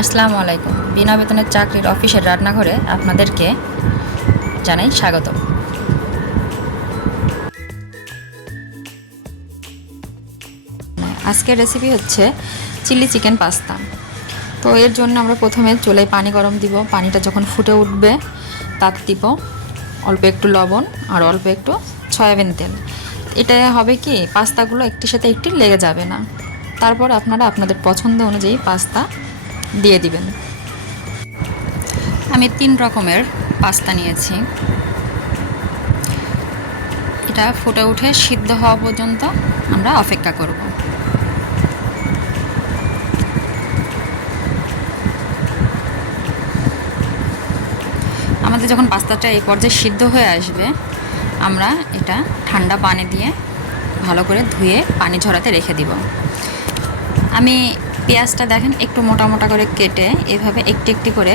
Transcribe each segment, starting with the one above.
আসসালামু আলাইকুম। বিনা বেতনের চাকরির অফিসের রান্নাঘরে আপনাদেরকে জানাই স্বাগত। আজকের রেসিপি হচ্ছে চিলি চিকেন পাস্তা। তো এর জন্য আমরা প্রথমে চুলায় পানি গরম দিব। পানিটা যখন ফুটে উঠবে তার দিব অল্প একটু লবণ আর অল্প একটু সয়াবিন তেল। এটা হবে কি পাস্তাগুলো একটির সাথে একটি লেগে যাবে না। তারপর আপনারা আপনাদের পছন্দ অনুযায়ী পাস্তা দিয়ে দিবেন। আমি 3 রকমের পাস্তা নিয়েছি। এটা ফুটে উঠে সিদ্ধ হওয়া পর্যন্ত আমরা অপেক্ষা করব। আমাদের যখন পাস্তাটা এই পর্যায়ে সিদ্ধ হয়ে আসবে, আমরা এটা ঠান্ডা পানি দিয়ে ভালো করে ধুয়ে পানি ঝরাতে রেখে দিব। আমি পেঁয়াজটা দেখেন একটু মোটা মোটা করে কেটে এভাবে একটি একটি করে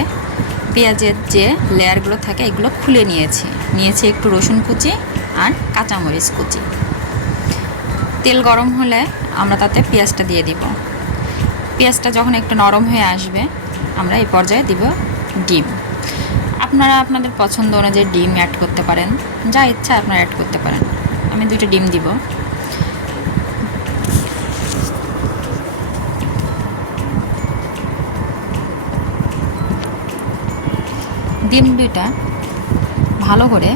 পেঁয়াজের যে লেয়ারগুলো থাকে এগুলো খুলে নিয়েছি একটু রসুন কুচি আর কাঁচামরিচ কুচি। তেল গরম হলে আমরা তাতে পেঁয়াজটা দিয়ে দিব। পেঁয়াজটা যখন একটু নরম হয়ে আসবে আমরা এই পর্যায়ে দিব ডিম। আপনারা আপনাদের পছন্দ অনুযায়ী ডিম অ্যাড করতে পারেন, যা ইচ্ছা আপনারা অ্যাড করতে পারেন। আমি 2টা ডিম দিব। ডিম 2টা ভালো করে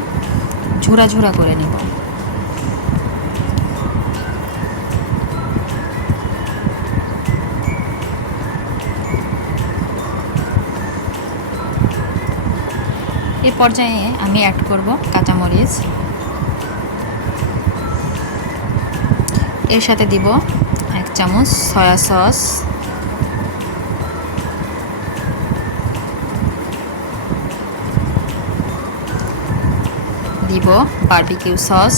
ঝুরা ঝুরা করে নেব। এই পর্যায়ে আমি অ্যাড করব কাঁচামরিচ, এর সাথে দিব 1 চামচ সয়া সস, দিব বারবিকিউ সস,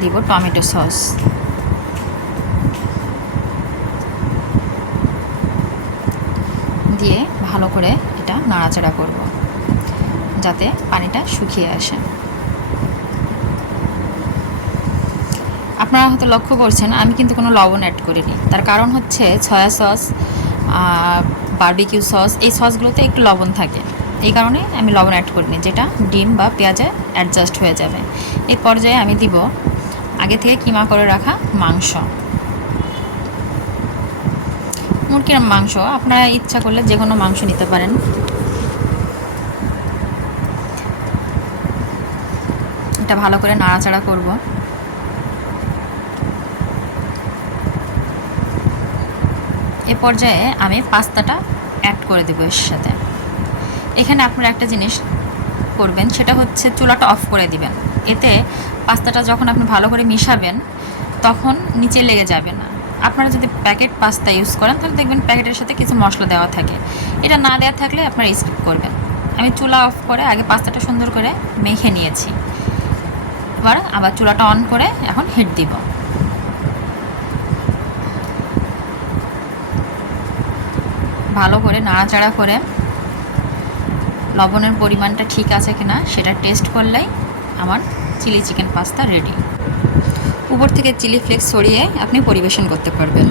দিব টমেটো সস। দিয়ে ভালো করে এটা নাড়াচাড়া করব যাতে পানিটা শুকিয়ে আসে। আপনারা হয়তো লক্ষ্য করছেন আমি কিন্তু কোনো লবণ অ্যাড করিনি। তার কারণ হচ্ছে সয়া সস, বারবিকিউ সস এই সসগুলোতে একটু লবণ থাকে, এই কারণে আমি লবণ অ্যাড করিনি, যেটা ডিম বা পেঁয়াজে অ্যাডজাস্ট হয়ে যাবে। এই পর্যায়ে আমি দিব আগে থেকে কিমা করে রাখা মাংস। মুরগির মাংস আপনারা ইচ্ছা করলে যে কোনো মাংস নিতে পারেন। এটা ভালো করে নাড়াচাড়া করব। এ পর্যায়ে আমি পাস্তাটা অ্যাড করে দেবো এর সাথে। এখানে আপনারা একটা জিনিস করবেন, সেটা হচ্ছে চুলাটা অফ করে দিবেন। এতে পাস্তাটা যখন আপনি ভালো করে মিশাবেন তখন নিচে লেগে যাবে না। আপনারা যদি প্যাকেট পাস্তা ইউজ করেন তাহলে দেখবেন প্যাকেটের সাথে কিছু মশলা দেওয়া থাকে, এটা না দেওয়া থাকলে আপনারা স্কিপ করবেন। আমি চুলা অফ করে আগে পাস্তাটা সুন্দর করে মেখে নিয়েছি। এবার আবার চুলাটা অন করে এখন হিট দিব। ভালো করে নাড়াচাড়া করে লবণের পরিমাণটা ঠিক আছে কিনা সেটা টেস্ট করলেই আমার চিলি চিকেন পাস্তা রেডি। উপর থেকে চিলি ফ্লেক্স ছড়িয়ে আপনি পরিবেশন করতে পারবেন।